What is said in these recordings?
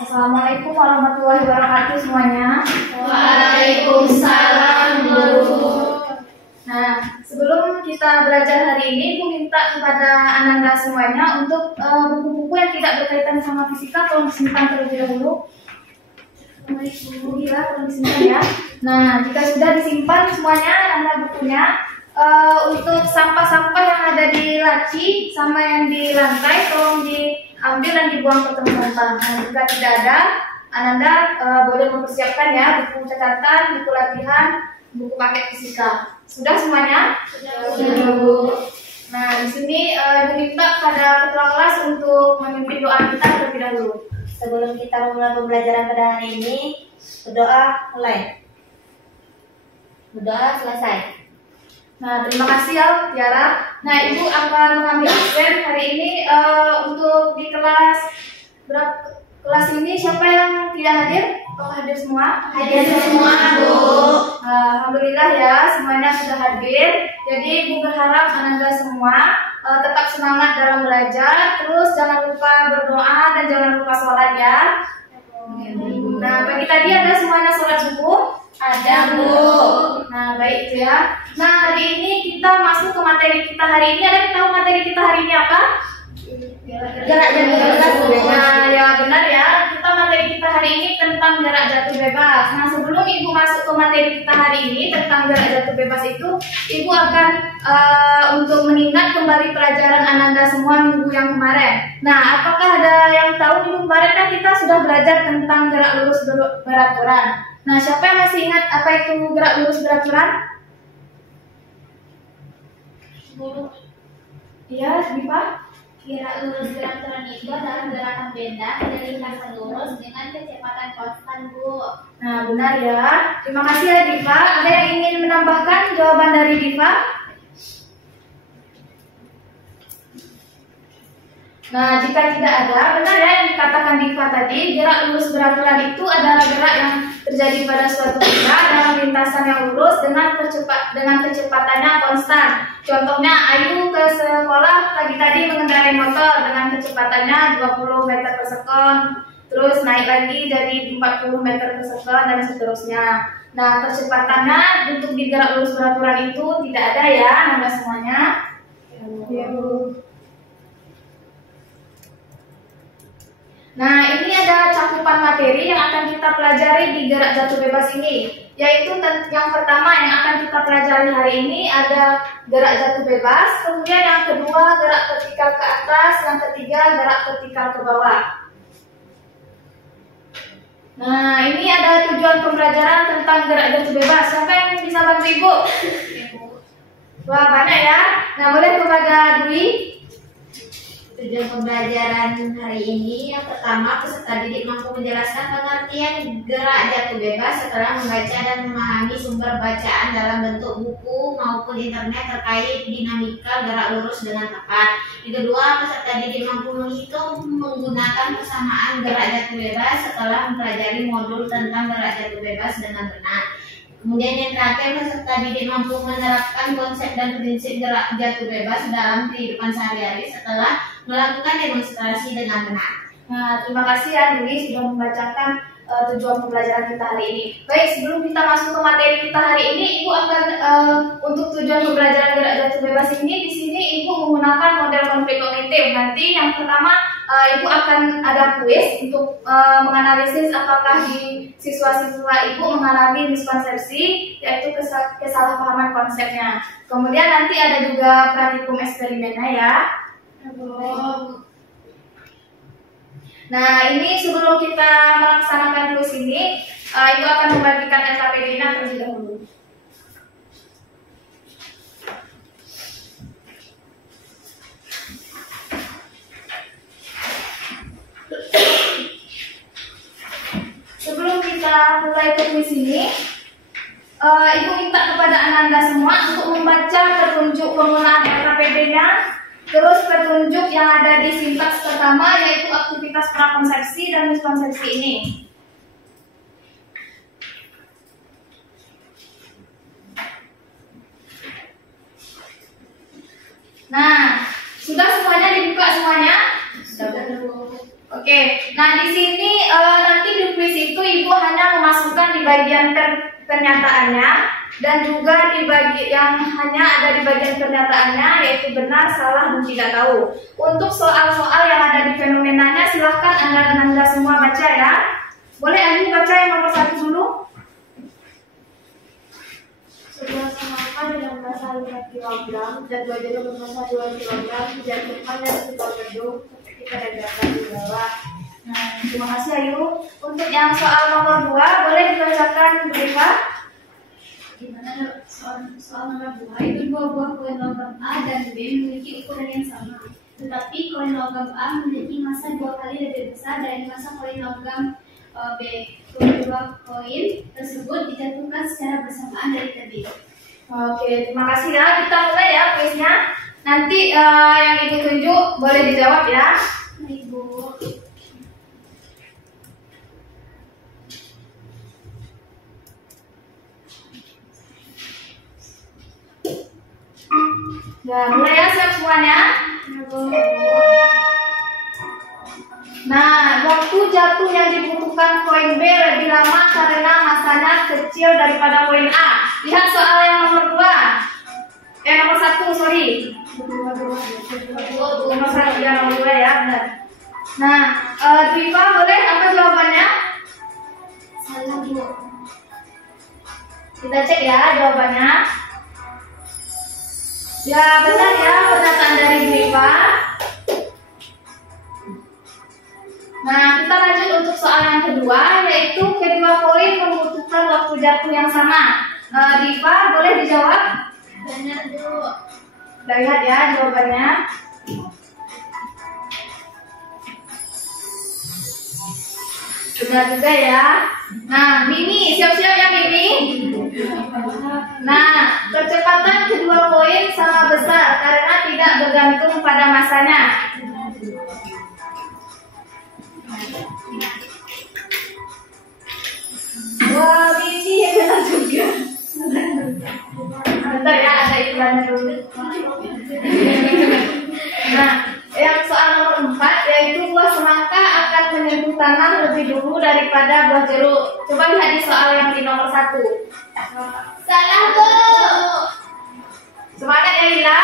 Assalamualaikum warahmatullahi wabarakatuh semuanya. Waalaikumsalam, Guru. Nah, sebelum kita belajar hari ini, Ibu minta kepada Ananda semuanya untuk buku-buku yang tidak berkaitan sama fisika tolong disimpan terlebih dahulu. Ibu kira tolong disimpan ya. Nah, jika sudah disimpan semuanya Ananda bukunya, untuk sampah-sampah yang ada di laci sama yang di lantai tolong diambil dan dibuang ke tempat sampah. Nah, jika tidak ada, Ananda boleh mempersiapkan ya buku catatan, buku latihan, buku paket fisika. Sudah semuanya? Sudah, Bu. Nah, di sini Ibu minta pada ketua kelas untuk memimpin doa kita terlebih dahulu. Sebelum kita memulai pembelajaran pada hari ini, berdoa mulai. Berdoa selesai. Nah, terima kasih ya Tiara. Nah, Ibu akan mengambil absen hari ini untuk di kelas kelas ini siapa yang tidak hadir? Apakah hadir semua? Hadir semua, Bu. Alhamdulillah ya, semuanya sudah hadir. Jadi Ibu berharap Ananda semua tetap semangat dalam belajar, terus jangan lupa berdoa dan jangan lupa sholat ya. Nah, pagi tadi ada semuanya sholat subuh? Ada, Bu. Nah, baik itu ya. Nah, hari ini kita masuk ke materi kita hari ini. Ada yang tahu materi kita hari ini apa? Jarak jatuh bebas. Nah, ya benar ya. Kita materi kita hari ini tentang jarak jatuh bebas. Nah, sebelum Ibu masuk ke materi kita hari ini tentang jarak jatuh bebas itu, Ibu akan untuk mengingat kembali pelajaran Ananda semua minggu yang kemarin. Nah, apakah ada yang tahu minggu kemarin kan kita sudah belajar tentang gerak lurus beraturan. Nah, siapa yang masih ingat apa itu gerak lurus beraturan? Guru. Iya, Diva. Gerak lurus beraturan itu adalah gerakan benda dari lintasan lurus dengan kecepatan konstan, Bu. Nah, benar ya. Terima kasih ya, Diva. Ada yang ingin menambahkan jawaban dari Diva? Nah, jika tidak ada, benar ya yang dikatakan Diva tadi, gerak lurus beraturan itu adalah gerak yang terjadi pada suatu benda dalam lintasan yang lurus dengan kecepatannya konstan. Contohnya, Ayu ke sekolah pagi tadi mengendarai motor dengan kecepatannya 20 meter per sekon, terus naik lagi jadi 40 meter per sekon dan seterusnya. Nah, kecepatannya untuk di gerak lurus beraturan itu tidak ada ya, Anda semuanya. Ya, Bu. Nah, ini ada cakupan materi yang akan kita pelajari di gerak jatuh bebas ini. Yaitu yang pertama yang akan kita pelajari hari ini ada gerak jatuh bebas. Kemudian yang kedua gerak vertikal ke atas. Yang ketiga gerak vertikal ke bawah. Nah, ini ada tujuan pembelajaran tentang gerak jatuh bebas. Siapa yang bisa bantu Ibu? Wah, banyak ya. Nah, boleh kepada Dwi. Tujuan pembelajaran hari ini yang pertama, peserta didik mampu menjelaskan pengertian gerak jatuh bebas setelah membaca dan memahami sumber bacaan dalam bentuk buku maupun internet terkait dinamika gerak lurus dengan tepat. Yang kedua, peserta didik mampu menghitung menggunakan persamaan gerak jatuh bebas setelah mempelajari modul tentang gerak jatuh bebas dengan benar. Kemudian yang terakhir, peserta didik mampu menerapkan konsep dan prinsip gerak jatuh bebas dalam kehidupan sehari-hari setelah melakukan demonstrasi dengan benar. Nah, terima kasih ya Dwi sudah membacakan tujuan pembelajaran kita hari ini. Baik, sebelum kita masuk ke materi kita hari ini, Ibu akan untuk tujuan pembelajaran gerak jatuh bebas ini di sini Ibu menggunakan model konflik kognitif. Nanti yang pertama Ibu akan ada kuis untuk menganalisis apakah di siswa-siswa Ibu mengalami miskonsepsi, yaitu kesalahpahaman konsepnya. Kemudian nanti ada juga praktikum eksperimennya ya. Nah, ini sebelum kita melaksanakan kuis ini, Ibu akan membagikan LKPD-nya terlebih dahulu. Sebelum kita mulai ke kuis ini, Ibu minta kepada Ananda semua untuk membaca petunjuk penggunaan LKPD-nya. Terus petunjuk yang ada di sintaks pertama yaitu aktivitas prakonsepsi dan miskonsepsi ini. Nah, sudah semuanya dibuka semuanya? Sudah. Oke, nah di sini nanti di kuis itu ibu hanya memasukkan di bagian pernyataannya dan juga di yang hanya ada di bagian pernyataannya yaitu benar, salah, dan tidak tahu. Untuk soal-soal yang ada di fenomenanya silahkan anda semua baca ya. Boleh Andi baca yang nomor 1 dulu? Sebuah semangka dengan massa 5 kg dan 2 jeruk bermassa 2 kg dijatuhkan dari sebuah gedung ketika ledakan di bawah. Nah, terima kasih Ayu. Untuk yang soal nomor 2 boleh dibacakan Bu Rifa? Gimana soal nomor 2 itu 2 buah koin logam A dan B memiliki ukuran yang sama. Tetapi koin logam A memiliki massa 2 kali lebih besar dari massa koin logam B. Kedua koin tersebut dijatuhkan secara bersamaan dari tebing. Oke, terima kasih ya. Kita mulai ya kuisnya. Nanti yang ibu tunjuk boleh dijawab ya. Ibu. Ya, mulai ya siap semuanya. Nah, waktu jatuh yang dibutuhkan koin B lebih lama karena masanya kecil daripada koin A. Lihat soal yang nomor 2. Nomor 1, sorry. Nomor 1 ya, nomor 2 ya, benar. Nah, Rifa boleh apa jawabannya? Salah, Bu. Kita cek ya jawabannya. Ya, benar ya pernyataan dari Rifa. Nah, kita lanjut untuk soal yang kedua, yaitu kedua koin membutuhkan waktu jatuh yang sama. Rifa, boleh dijawab? Benar, Bu. Kita lihat ya jawabannya. Benar juga ya. Nah, Mimi, siap-siap ya Mimi. Nah, kecepatan kedua koin sama besar karena tidak bergantung pada masanya. Wah, Mimi benar juga. Bentar ya, ada iklannya dulu. Nah, yang soal nomor 4 yaitu buah semangka akan menyentuh tanah lebih dulu daripada buah jeruk. Coba lihat di soal yang di nomor 1. Salah, Bu. Semangat ya Ila.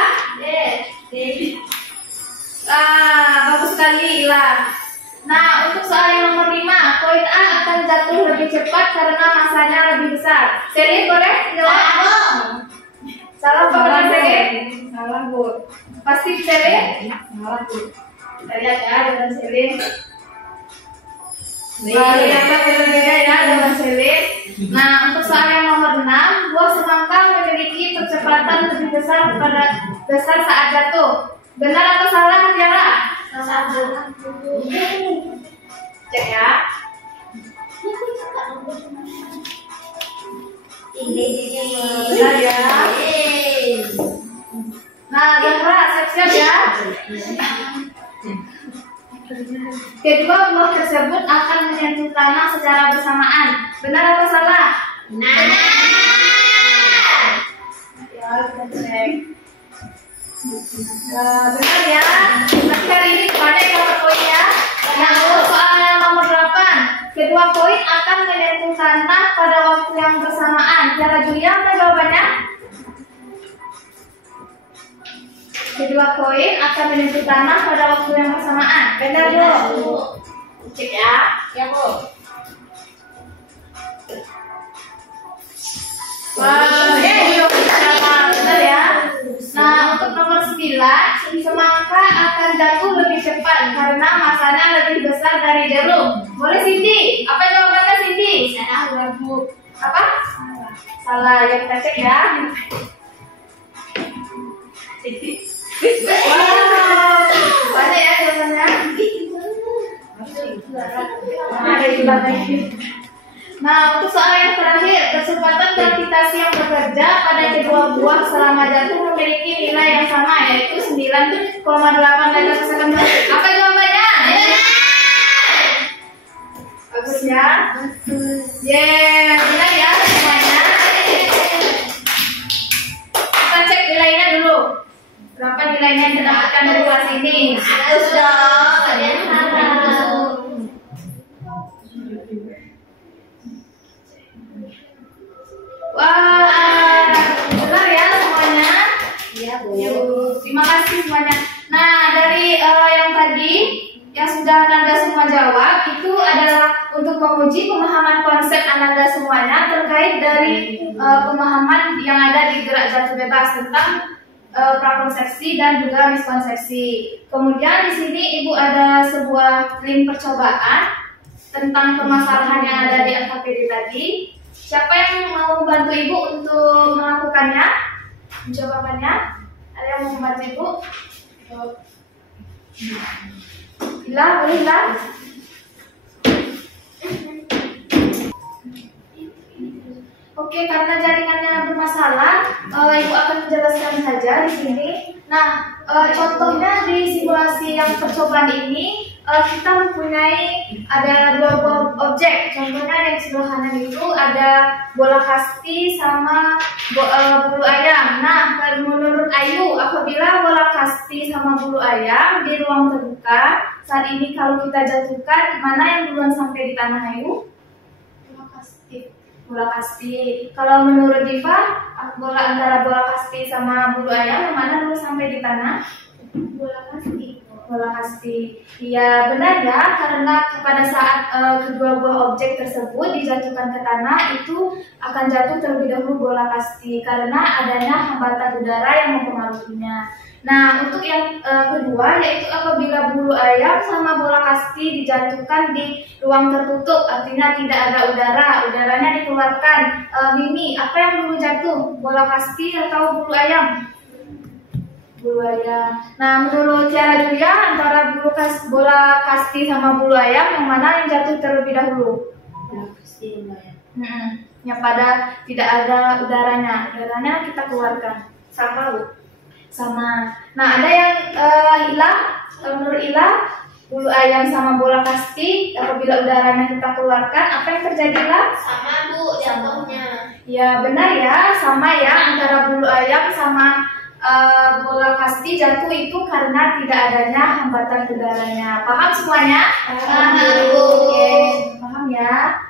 Bagus sekali Ila. Nah, untuk soal yang nomor 5, koin A akan jatuh lebih cepat karena masanya lebih besar. Selin boleh jawab? Salah Bu. Selin? Salah Bu. Pasti Selin? Salah Bu. Kita lihat ya dengan Selin. Ternyata beda-beda ya dengan Selin. Nah, untuk soal yang nomor 6, buah semangka memiliki percepatan lebih besar saat jatuh. Benar atau salah Tiara? Salah, Bu. Cek ya. Benar ya. Nah, Zahra, siap-siap ya. Kedua buah tersebut akan menyentuh tanah secara bersamaan. Benar atau salah? Nah. Ya, kita cek. Benar ya. Nanti hari ini kepada yang nomor koin ya. Nah, untuk soal yang nomor 8, kedua koin akan menyentuh tanah pada waktu yang bersamaan. Tiara Julia, apa jawabannya? Kedua koin akan menyentuh tanah pada waktu yang bersamaan. Benar Bu? Cek ya. Ya, Bu. Benar ya. Nah, untuk nomor 9, semangka akan jatuh lebih cepat karena masanya lebih besar dari jeruk. Boleh Cindy? Apa jawabannya Cindy? Salah, Bu. Apa? Salah. Ya kita cek ya. Banyak ya jawabannya. Ada di belakang. Nah, untuk soal yang terakhir, kecepatan gravitasi yang bekerja pada kedua buah selama jatuh memiliki nilai yang sama, yaitu 9,8 meter per second. Apa jawabannya? Bagus ya. Benar ya semuanya. Kita cek nilainya dulu. Berapa nilainya yang didapatkan dari kelas ini? 100 dong. Ada yang salah. Wah, benar ya semuanya? Iya, Bu. Yuk, terima kasih semuanya. Nah, dari yang tadi yang sudah Ananda semua jawab itu adalah untuk menguji pemahaman konsep Ananda semuanya terkait dari pemahaman yang ada di gerak jatuh bebas tentang prakonsepsi dan juga miskonsepsi. Kemudian di sini Ibu ada sebuah link percobaan tentang permasalahan yang ada di LKPD tadi. Siapa yang mau bantu Ibu untuk melakukannya? Mencobakannya? Ada yang mau membantu Ibu? Hilang, boleh hilang? Oke, karena jaringannya bermasalah, Ibu akan menjelaskan saja di sini. Nah, contohnya di simulasi yang percobaan ini, kita mempunyai ada dua buah objek. Contohnya yang sebelah kanan itu ada bola kasti sama bulu ayam. Nah, menurut Ayu, apabila bola kasti sama bulu ayam di ruang terbuka, saat ini kalau kita jatuhkan, mana yang duluan sampai di tanah, Ayu? Bola kasti. Bola kasti. Kalau menurut Diva, antara bola kasti sama bulu ayam, yang mana dulu sampai di tanah? Bola kasti. Bola kasti. Iya benar ya, karena pada saat kedua buah objek tersebut dijatuhkan ke tanah, itu akan jatuh terlebih dahulu bola kasti karena adanya hambatan udara yang mempengaruhinya. Nah, untuk yang kedua yaitu apabila bulu ayam sama bola kasti dijatuhkan di ruang tertutup, artinya tidak ada udara, udaranya dikeluarkan. Mimi, apa yang dulu jatuh? Bola kasti atau bulu ayam? Bulu ayam. Nah, menurut Tiara Julia, antara bola kasti sama bulu ayam, yang mana yang jatuh terlebih dahulu? Bola kasti, Bu ya. Yang pada tidak ada udaranya, udaranya kita keluarkan. Sama, Bu? Sama. Nah, ada yang hilang. Menurut Ila, bulu ayam sama bola kasti, apabila udaranya kita keluarkan, apa yang terjadi, Ila? Sama, Bu, jatuhnya. Ya, benar ya, sama ya, antara bulu ayam sama bola kasti jatuh itu karena tidak adanya hambatan udaranya. Paham semuanya? Paham, Bu. Oke, paham ya.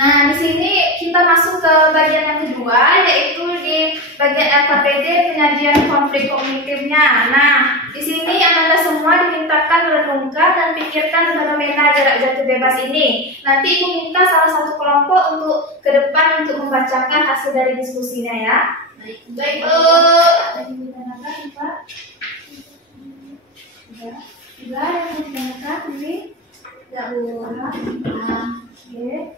Nah, di sini kita masuk ke bagian yang kedua, yaitu di bagian LKPD penyajian konflik kognitifnya. Nah, di sini Anda semua dimintakan renungkan dan pikirkan fenomena gerak jatuh bebas ini. Nanti Ibu minta salah satu kelompok untuk ke depan untuk membacakan hasil dari diskusinya ya. Baik, Bu. Ada yang ditanyakan, Pak? Tidak. Tidak ada yang ditanyakan, ini? Tidak, Bu. Oke.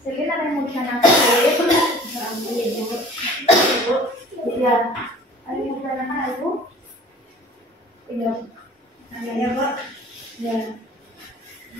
Selin ada yang mau ditanyakan? Iya. Ada yang mau ditanyakan, Ibu? Iya. Ya, Bu. Ya.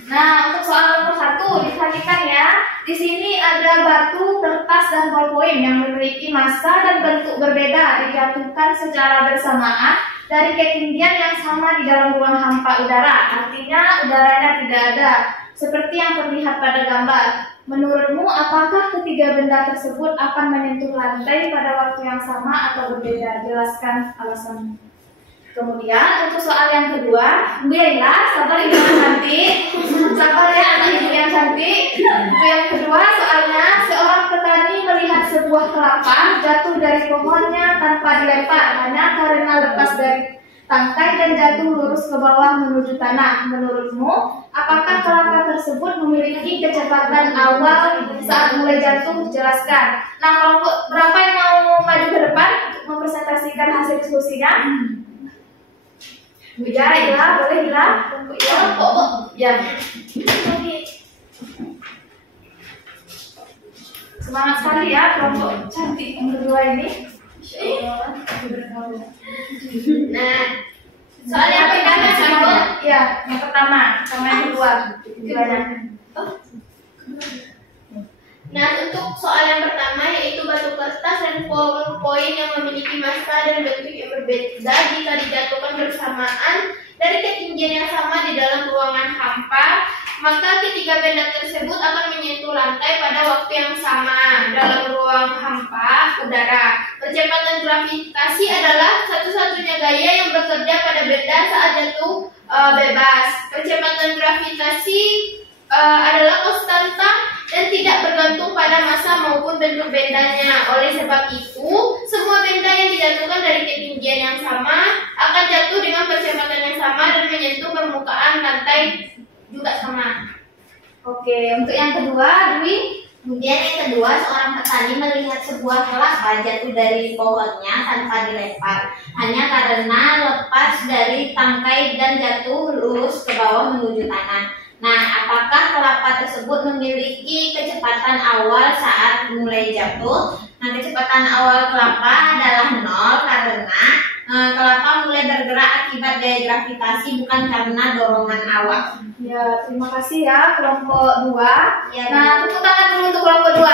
Nah, untuk soal nomor 1 diperhatikan ya. Di sini ada batu, kertas, dan ballpoint yang memiliki massa dan bentuk berbeda dijatuhkan secara bersamaan dari ketinggian yang sama di dalam ruang hampa udara. Artinya udaranya tidak ada, seperti yang terlihat pada gambar. Menurutmu, apakah ketiga benda tersebut akan menyentuh lantai pada waktu yang sama atau berbeda? Jelaskan alasanmu. Kemudian untuk soal yang kedua, Bu Yaila, sabar ibu yang cantik, sabar ya anak ibu yang cantik. Untuk yang kedua soalnya, seorang petani melihat sebuah kelapa jatuh dari pohonnya tanpa dilempar, hanya karena lepas dari tangkai dan jatuh lurus ke bawah menuju tanah. Menurutmu, apakah kelapa tersebut memiliki kecepatan awal saat mulai jatuh? Jelaskan. Nah, kelompok berapa yang mau maju ke depan untuk mempresentasikan hasil diskusinya? Ya, Ila, boleh Ila? Kelompok ya. Semangat sekali ya kelompok cantik yang kedua ini. Nah, soal yang pertama sama. Ya, yang pertama sama yang kedua. Gimana? Nah, untuk soal yang pertama yaitu batu kertas dan poin yang memiliki massa dan bentuk yang berbeda jika dijatuhkan bersamaan dari ketinggian yang sama di dalam ruangan hampa. maka ketiga benda tersebut akan menyentuh lantai pada waktu yang sama dalam ruang hampa udara. Percepatan gravitasi adalah satu-satunya gaya yang bekerja pada benda saat jatuh bebas. Percepatan gravitasi adalah konstanta dan tidak bergantung pada massa maupun bentuk bendanya. Oleh sebab itu, semua benda yang dijatuhkan dari ketinggian yang sama akan jatuh dengan percepatan yang sama dan menyentuh permukaan lantai juga sama. Oke, untuk yang kedua, Dwi. Kemudian yang kedua, seorang petani melihat sebuah kelapa jatuh dari pohonnya tanpa dilempar, hanya karena lepas dari tangkai dan jatuh lurus ke bawah menuju tanah. Nah, apakah kelapa tersebut memiliki kecepatan awal saat mulai jatuh? Nah, kecepatan awal kelapa adalah 0 karena kelapa mulai bergerak akibat gaya gravitasi, bukan karena dorongan awal. Ya, terima kasih ya kelompok 2. Ya, Nah, tepuk tangan dulu untuk kelompok 2.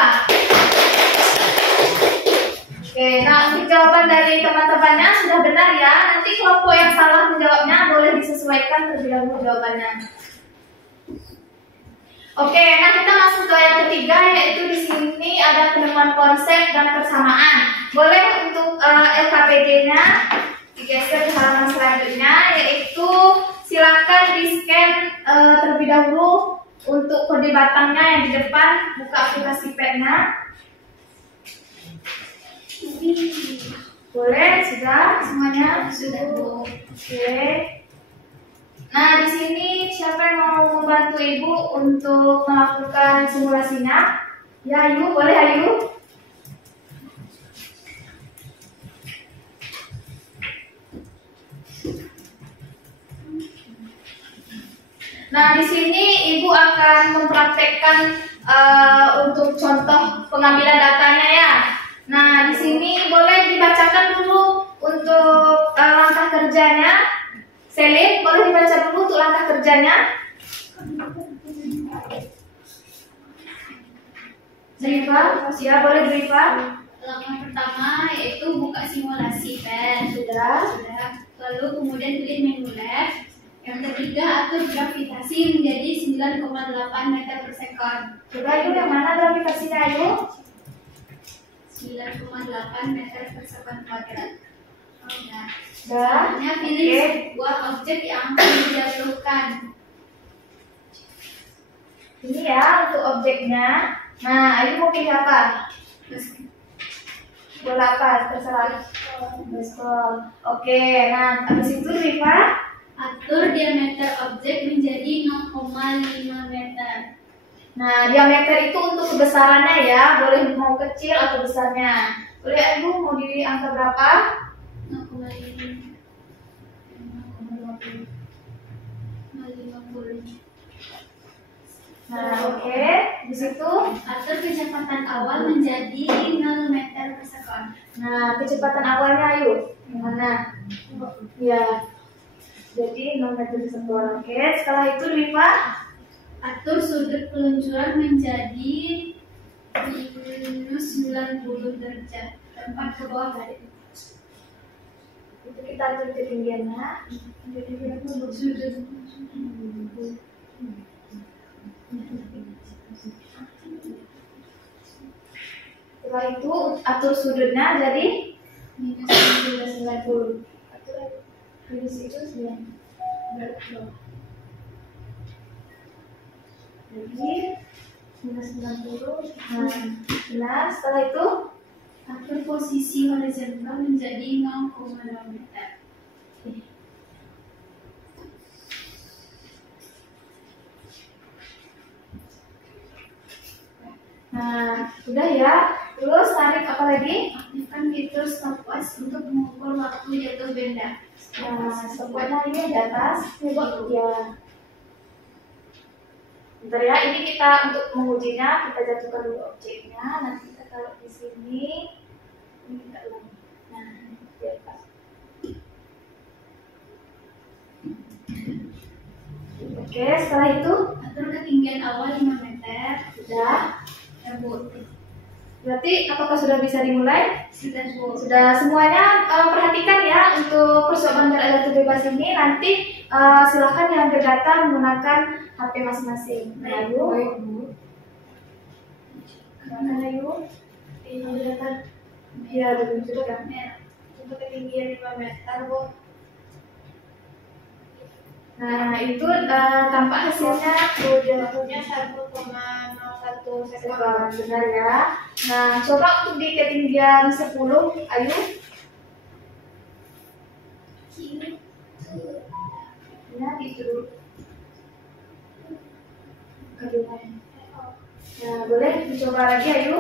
Oke, nah untuk jawaban dari teman-temannya sudah benar ya. Nanti kelompok yang salah menjawabnya boleh disesuaikan terlebih dahulu jawabannya. Oke, nah kita masuk ke yang ketiga, yaitu di sini ada penemuan konsep dan persamaan. Boleh untuk LKPD-nya digeser ke halaman selanjutnya, yaitu silakan di-scan terlebih dahulu untuk kode batangnya yang di depan. Buka aplikasi pad-nya. Boleh, sudah semuanya? Sudah, Bu. Oke. Nah, di sini siapa yang mau membantu Ibu untuk melakukan simulasinya? Ya, Ayu, boleh Ayu? Nah, di sini Ibu akan mempraktekkan untuk contoh pengambilan datanya ya. Nah, di sini boleh dibacakan dulu untuk langkah kerjanya. Selim, boleh dibaca dulu untuk langkah kerjanya. Driva, ya boleh Driva. Langkah pertama yaitu buka simulasi pen. Sudah. Lalu kemudian pilih menu lab. Yang ketiga, atur gravitasi menjadi 9,8 meter per sekon. Coba Ayu, yang mana gravitasinya Ayu? 9,8 meter per sekon kuadrat. Nah, Sudah. selanjutnya pilih sebuah objek yang akan dijatuhkan. Ini ya untuk objeknya. Nah, Ayu mau pilih apa? Bola apa? Terserah. Baseball. Oke, nah habis itu Driva. Atur diameter objek menjadi 0,5 meter. Nah, diameter itu untuk kebesarannya ya. Boleh mau kecil atau besarnya. Boleh Ayu mau di angka berapa? 0,50. Nah, oke. Di situ. Atur kecepatan awal menjadi 0 meter per sekon. Nah, kecepatan awalnya Ayu. Gimana? Ya. Jadi 0 meter per sekon. Oke, setelah itu Driva. Atur sudut peluncuran menjadi minus 90 derajat. Tempat ke bawah garis. Itu kita atur ketinggiannya. Sudut. Setelah itu atur sudutnya jadi Minus 90. Atur minus itu 90. Jadi minus 90. Nah, setelah itu atur posisi horizontal menjadi 0,2 meter. Nah, udah ya. Terus tarik apa lagi? Aktifkan fitur stopwatch untuk mengukur waktu jatuh benda. Nah, stopwatch-nya ini di atas. Ya. Bentar ya, ini kita untuk mengujinya, kita jatuhkan dulu objeknya. Nanti kita taruh di sini. Ini kita ulangi. Nah, di atas. Oke, setelah itu Atur ketinggian awal 5 meter. sudah. Cabut. Berarti apakah sudah bisa dimulai? Sudah, Bu. Sudah semuanya perhatikan ya untuk percobaan jarak jatuh bebas ini. Nanti silakan yang berdata menggunakan HP masing-masing. Ayo. Silakan ayo. Yang berdata. Ya, ditunjukkan. Untuk ketinggian 5 meter, Bu. Nah, itu tampak hasilnya Jatuhnya 1,01 sekon. benar ya. Nah, coba untuk di ketinggian 10, ayo. Ya, itu. Kedua. Nah, boleh dicoba lagi, ayo.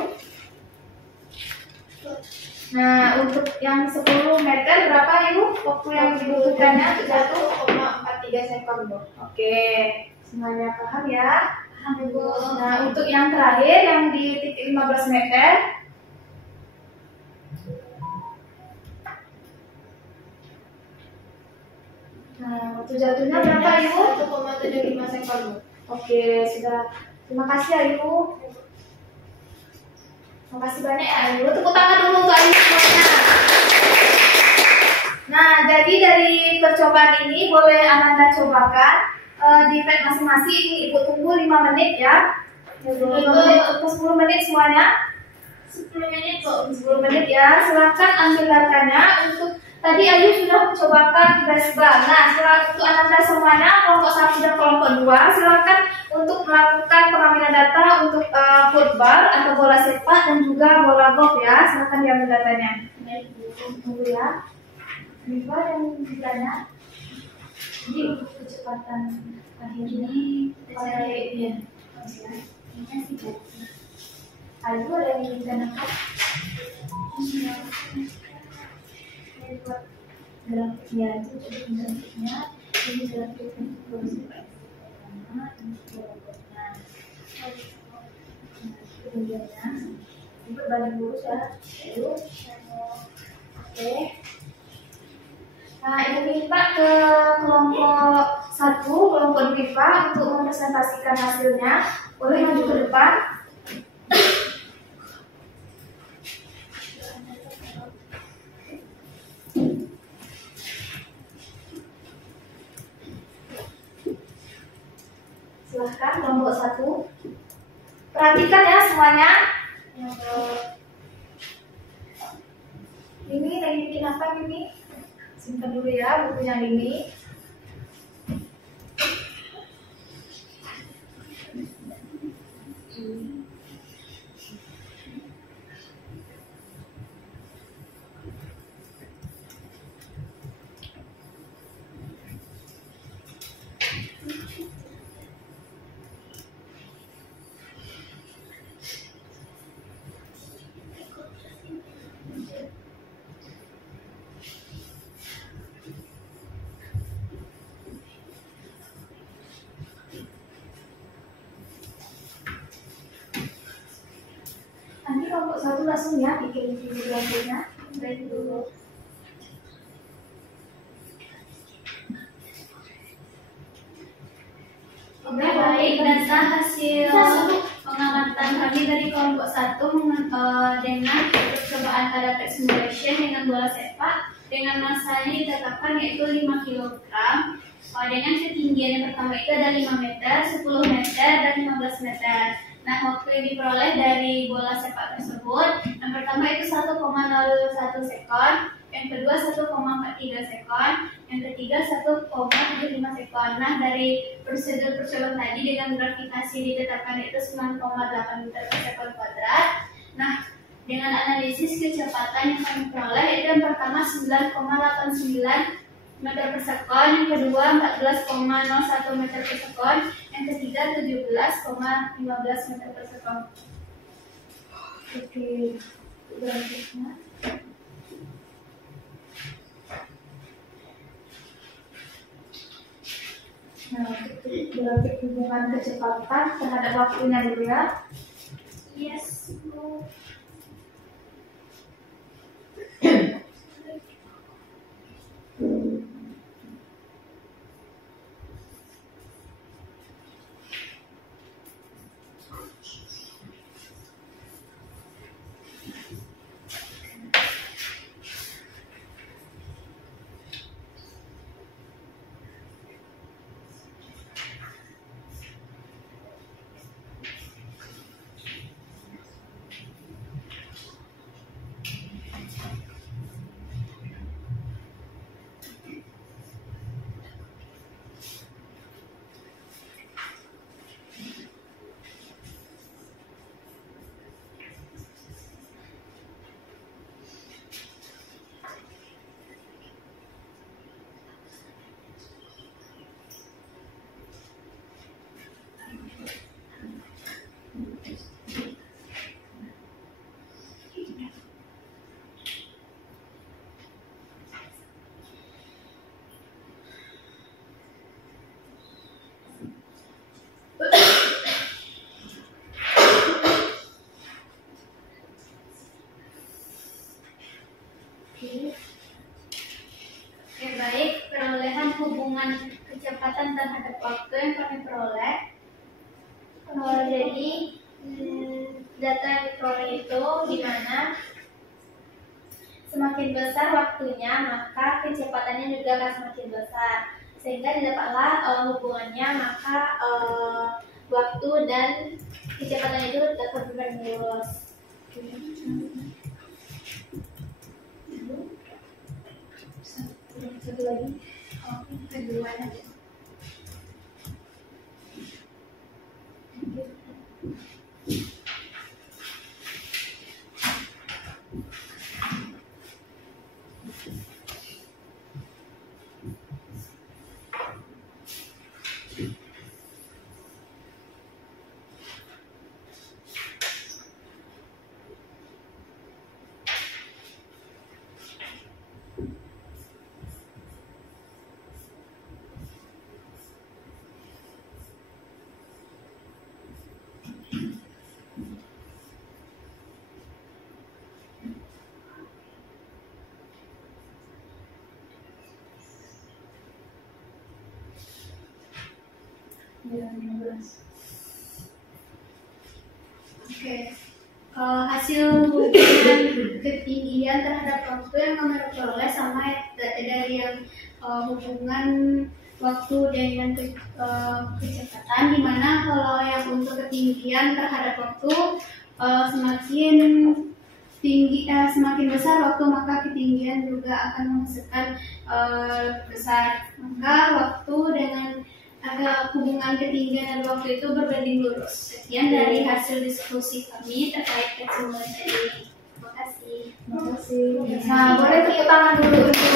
Nah, untuk yang 10 meter berapa, ayo? Waktu yang dibutuhkannya untuk jatuh? 1,43 sekon, Bu. Oke, semuanya paham ya? Paham, Bu. Nah, untuk yang terakhir yang di titik 15 meter. Nah, waktu jatuhnya berapa, Ayu? 1,75 sekon, Bu. Oke, sudah. Terima kasih, Ayu. Terima kasih banyak, Ayu. Tepuk tangan dulu untuk Ayu semuanya. Nah, jadi dari percobaan ini boleh Ananda cobakan di pad masing-masing. Ibu tunggu 5 menit ya. 5 menit atau 10 menit semuanya. 10 menit, Bu. 10 menit ya. Silakan ambil datanya. Untuk tadi Ayu sudah mencobakan baseball. Nah, untuk Ananda semuanya kelompok 1 dan kelompok 2 silakan untuk melakukan pengambilan data untuk football atau bola sepak dan juga bola golf ya. Silakan diambil datanya. Tunggu ya. Viva yang ditanya. Jadi untuk kecepatan akhirnya pada ya. Ayu ada yang ditanyakan? Buat grafiknya itu jadi grafiknya ini grafik untuk pertama ini robotnya. Kemudiannya ini berbanding lurus ya. Ayo. Oke. Nah, ini minta ke kelompok 1, kelompok MIPA untuk mempresentasikan hasilnya. Boleh maju ke depan. Silahkan kelompok 1. Perhatikan ya semuanya. Ini lagi bikin apa ini? Simpan dulu ya bukunya ini. Nanti kelompok 1 langsung ya bikin video grafiknya. Baik dulu. Oke, baik. Data hasil pengamatan kami dari kelompok 1 dengan percobaan pada text simulation dengan bola sepak dengan masanya ditetapkan yaitu 5 kg dengan ketinggian yang pertama itu ada 5 meter, 10 meter, dan 15 meter. Nah, waktu yang diperoleh dari bola sepak tersebut, yang pertama itu 1,01 sekon, yang kedua 1,43 sekon, yang ketiga 1,75 sekon. Nah, dari prosedur percobaan tadi dengan grafikasi ditetapkan itu 9,8 meter per sekon kuadrat. Nah, dengan analisis kecepatan yang kami peroleh itu yang pertama 9,89 meter per sekon, yang kedua 14,01 meter per sekon, yang ketiga 17,15 meter per sekon. Oke, grafiknya. Nah, untuk grafik hubungan kecepatan terhadap waktunya dulu ya. Yes, Bu. waktu yang kami peroleh. Jadi data yang diperoleh itu di mana semakin besar waktunya maka kecepatannya juga akan semakin besar, sehingga didapatlah hubungannya, maka waktu dan kecepatan itu dapat berbanding lurus. Satu lagi, Kedua aja. Oke, hasil hubungan ketinggian terhadap waktu yang kami peroleh sama dari yang hubungan waktu dengan kecepatan, dimana kalau yang untuk ketinggian terhadap waktu semakin tinggi, semakin besar waktu, maka ketinggian juga akan menghasilkan besar. Maka waktu dengan hubungan ketinggian dan waktu itu berbanding lurus. Sekian dari hasil diskusi kami terkait kesimpulan tadi. Terima kasih. Terima kasih. Nah, boleh tepuk tangan dulu untuk.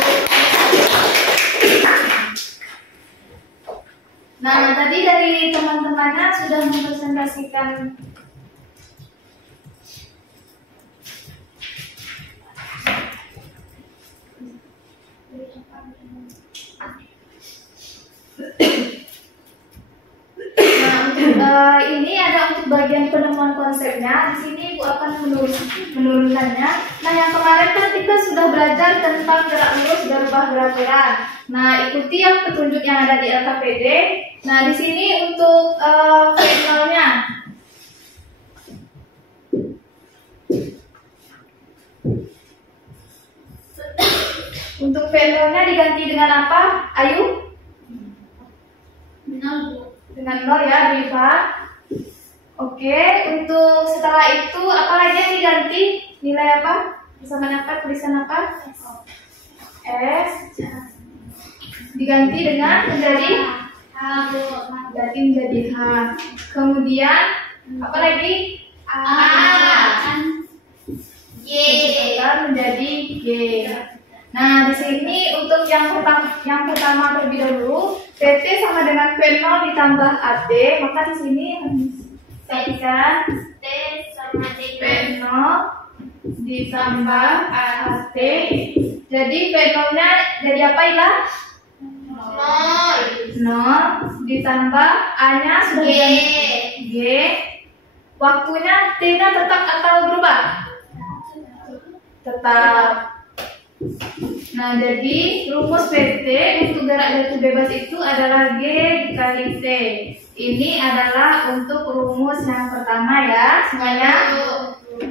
Nah, tadi dari teman-temannya sudah mempresentasikan ini ada untuk bagian penemuan konsepnya. Di sini Ibu akan menurunkannya. Nah, yang kemarin kan kita sudah belajar tentang gerak lurus dan rubah peraturan. Nah, ikuti yang petunjuk yang ada di LKPD. Nah, di sini untuk V0-nya. Untuk V0-nya diganti dengan apa? Ayu? Dengan 0 ya, Biva. Oke, untuk setelah itu apa lagi yang diganti? Nilai apa? Persamaan apa? Tulisan apa? S. Diganti dengan menjadi H. Berarti menjadi H. Kemudian apa lagi? G. Menjadi G. Nah, di sini untuk yang pertama terlebih dahulu, PT sama dengan V0 ditambah AT, maka di sini perhatikan T sama V0 dengan ditambah AT. Jadi V0-nya jadi apa ya? 0 ditambah A-nya sudah diganti G. Waktunya T-nya tetap atau berubah? Tetap. Nah, jadi rumus PT untuk gerak jatuh bebas itu adalah G dikali T. Ini adalah untuk rumus yang pertama ya semuanya.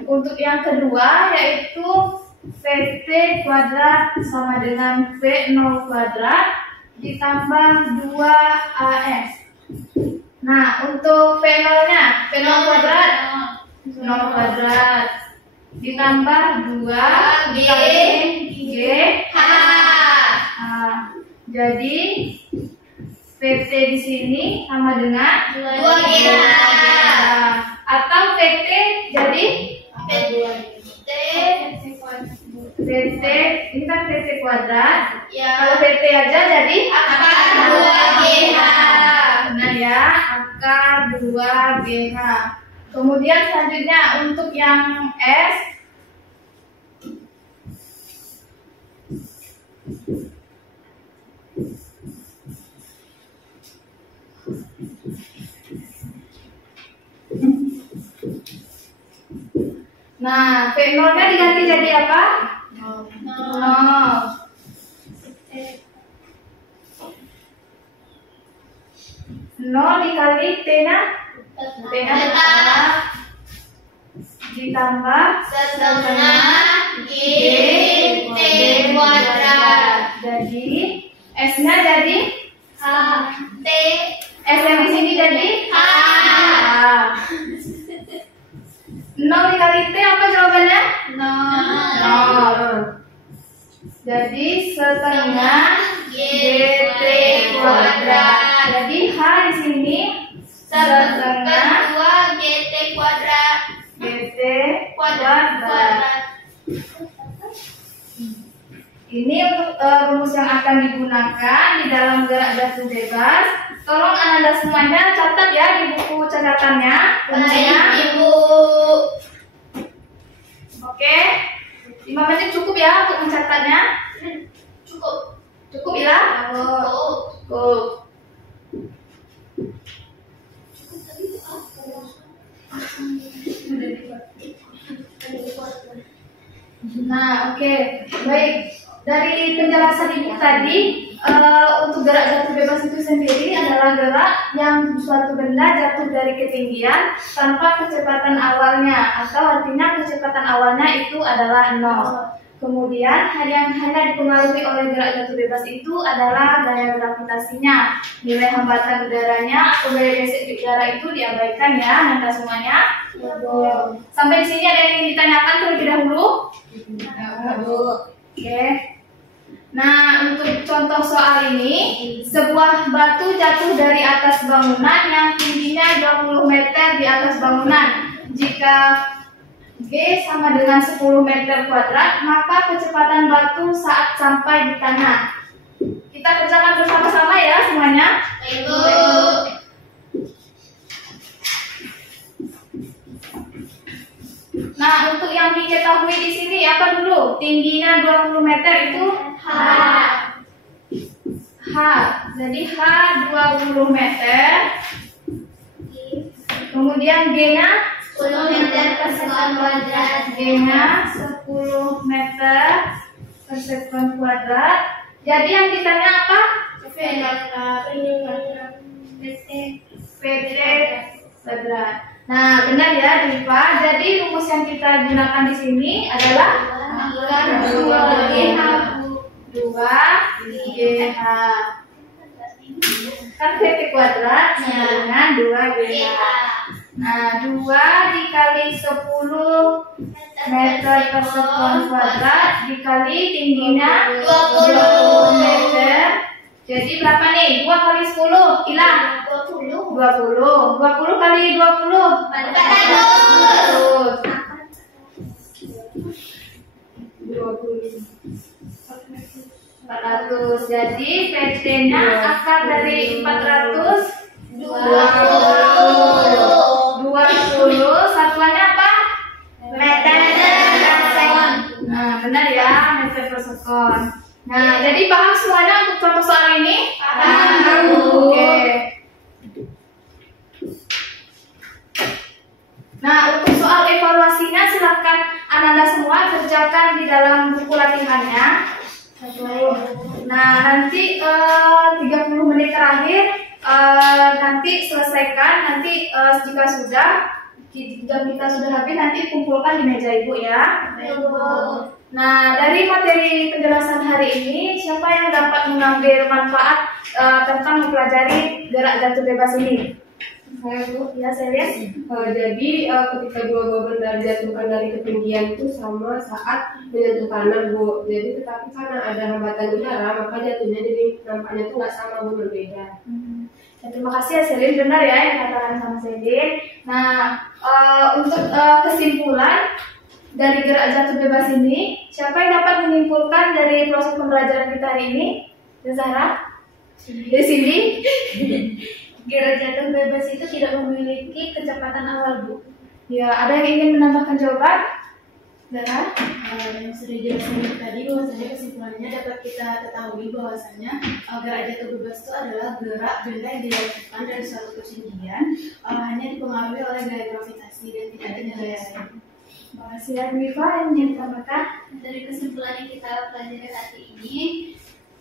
Untuk yang kedua yaitu PT kuadrat sama dengan V0 kuadrat ditambah 2AS. Nah, untuk V0-nya, V0 kuadrat 0 kuadrat ditambah 2 dikali G H. Jadi PT di sini sama dengan 2GH. Atau PT jadi PT ini kan PT kuadrat. Ya. Kalau PT aja jadi akar 2GH. Benar ya, akar 2GH. Kemudian selanjutnya untuk yang S. Nah, V0-nya diganti jadi apa? 0. 0 dikali T-nya ditambah setengah GT kuadrat. Jadi S-nya jadi T S yang di sini jadi H. 0 dikali T apa jawabannya? 0. 0 Jadi setengah GT kuadrat. Jadi H di sini setengah 2 GT kuadrat. GT kuadrat. Ini untuk rumus yang akan digunakan di dalam gerak jatuh bebas. Tolong Anda semuanya catat ya di buku catatannya rumusnya. Ibu. Oke, 5 menit cukup ya untuk mencatatnya. Cukup ya? Cukup. Nah, oke, baik. Dari penjelasan ibu tadi, untuk gerak jatuh bebas itu sendiri adalah gerak yang suatu benda jatuh dari ketinggian tanpa kecepatan awalnya, atau artinya kecepatan awalnya itu adalah 0. Kemudian yang hanya dipengaruhi oleh gerak jatuh bebas itu adalah gaya gravitasinya. Nilai hambatan udaranya atau gaya gesek udara itu diabaikan ya, Anda semuanya. Sampai di sini ada yang ingin ditanyakan terlebih dahulu? Oke. Nah, untuk contoh soal ini, sebuah batu jatuh dari atas bangunan yang tingginya 20 meter di atas bangunan. Jika G sama dengan 10 meter kuadrat, maka kecepatan batu saat sampai di tanah. Kita kerjakan bersama-sama ya semuanya. Ibu. Nah, untuk yang diketahui di sini apa dulu? Tingginya 20 meter itu H. H. Jadi H 20 meter. Kemudian G-nya 10 meter per sekon kuadrat. G-nya 10 meter per sekon kuadrat. Jadi yang ditanya apa? PT kuadrat. Nah, benar ya, Diva. Jadi rumus yang kita gunakan di sini adalah 2GH. Kan PT kuadrat sama dengan 2GH. Nah, 2 dikali 10 meter per sekon kuadrat dikali tingginya 20 meter. Jadi berapa nih? 2 kali 10, Ila? 20. 20 kali 20 400. 400. Jadi PT-nya akar dari 400 20. Satuannya apa? Meter per sekon. Nah, benar ya, meter per sekon. Nah, jadi paham semuanya untuk contoh soal ini? Paham. Oke. Nah, untuk soal evaluasinya silakan Anda semua kerjakan di dalam buku latihannya. Nah, nanti 30 menit terakhir nanti selesaikan. Nanti jika jam kita sudah habis, nanti kumpulkan di meja ibu ya. Nah, dari materi penjelasan hari ini, siapa yang dapat mengambil manfaat tentang mempelajari gerak jatuh bebas ini? Saya Bu, Ya, saya lihat. jadi ketika dua benda dijatuhkan dari ketinggian itu sama saat menyentuh tanah Bu. Jadi tetapi karena ada hambatan udara, maka jatuhnya jadi nampaknya itu nggak sama Bu, berbeda. Ya, terima kasih ya Selin, benar ya yang dikatakan sama Selin. Nah, untuk kesimpulan dari gerak jatuh bebas ini, siapa yang dapat menyimpulkan dari proses pembelajaran kita hari ini? Zahra? Dari sini? Gerak jatuh bebas itu tidak memiliki kecepatan awal, Bu. Ya, ada yang ingin menambahkan jawaban? Zahra? Yang sudah dijelaskan tadi, bahwasanya kesimpulannya dapat kita ketahui bahwasanya gerak jatuh bebas itu adalah gerak benda yang dilakukan dari suatu ketinggian hanya dipengaruhi oleh gaya gravitasi dan tidak ada gaya lain. Terima kasih ya Mifa yang ingin ditambahkan. Dari kesimpulan yang kita pelajari hari ini,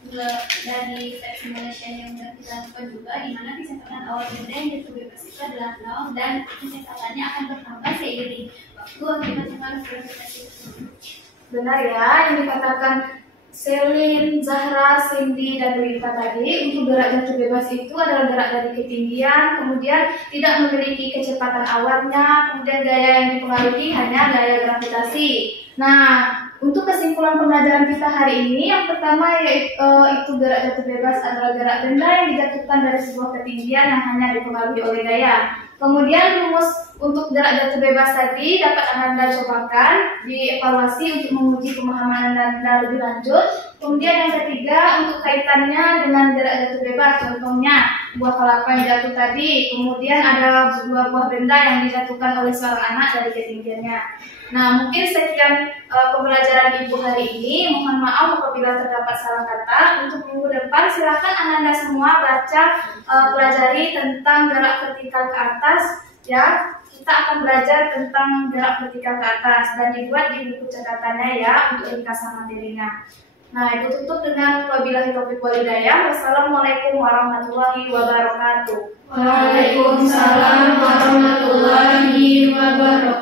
dari teks simulation yang sudah kita lakukan juga, di mana kesempatan awal benda yang jatuh bebas itu adalah 0 dan kesempatan akan bertambah seiring waktu akibat pengaruh gravitasi. Benar ya, yang dikatakan Selin, Zahra, Cindy, dan Rita tadi, untuk gerak jatuh bebas itu adalah gerak dari ketinggian, kemudian tidak memiliki kecepatan awalnya, kemudian gaya yang dipengaruhi hanya gaya gravitasi. Nah, untuk kesimpulan pembelajaran kita hari ini, yang pertama yaitu gerak jatuh bebas adalah gerak benda yang dijatuhkan dari sebuah ketinggian yang hanya dipengaruhi oleh gaya. Kemudian rumus untuk gerak jatuh bebas tadi dapat Anda cobakan, dievaluasi untuk menguji pemahaman Anda lebih lanjut. Kemudian yang ketiga, untuk kaitannya dengan gerak jatuh bebas, contohnya buah kelapa yang jatuh tadi, kemudian ada buah benda yang dijatuhkan oleh seorang anak dari ketinggiannya. Nah, mungkin sekian pembelajaran Ibu hari ini. Mohon maaf apabila terdapat salah kata. Untuk minggu depan silakan Anda semua baca, pelajari tentang gerak vertikal ke atas, ya. Kita akan belajar tentang gerak vertikal ke atas dan dibuat di buku catatannya ya untuk ringkasan materinya. Nah, itu tutup dengan wabillahi taufiq wal hidayah. Wassalamualaikum warahmatullahi wabarakatuh. Waalaikumsalam warahmatullahi wabarakatuh.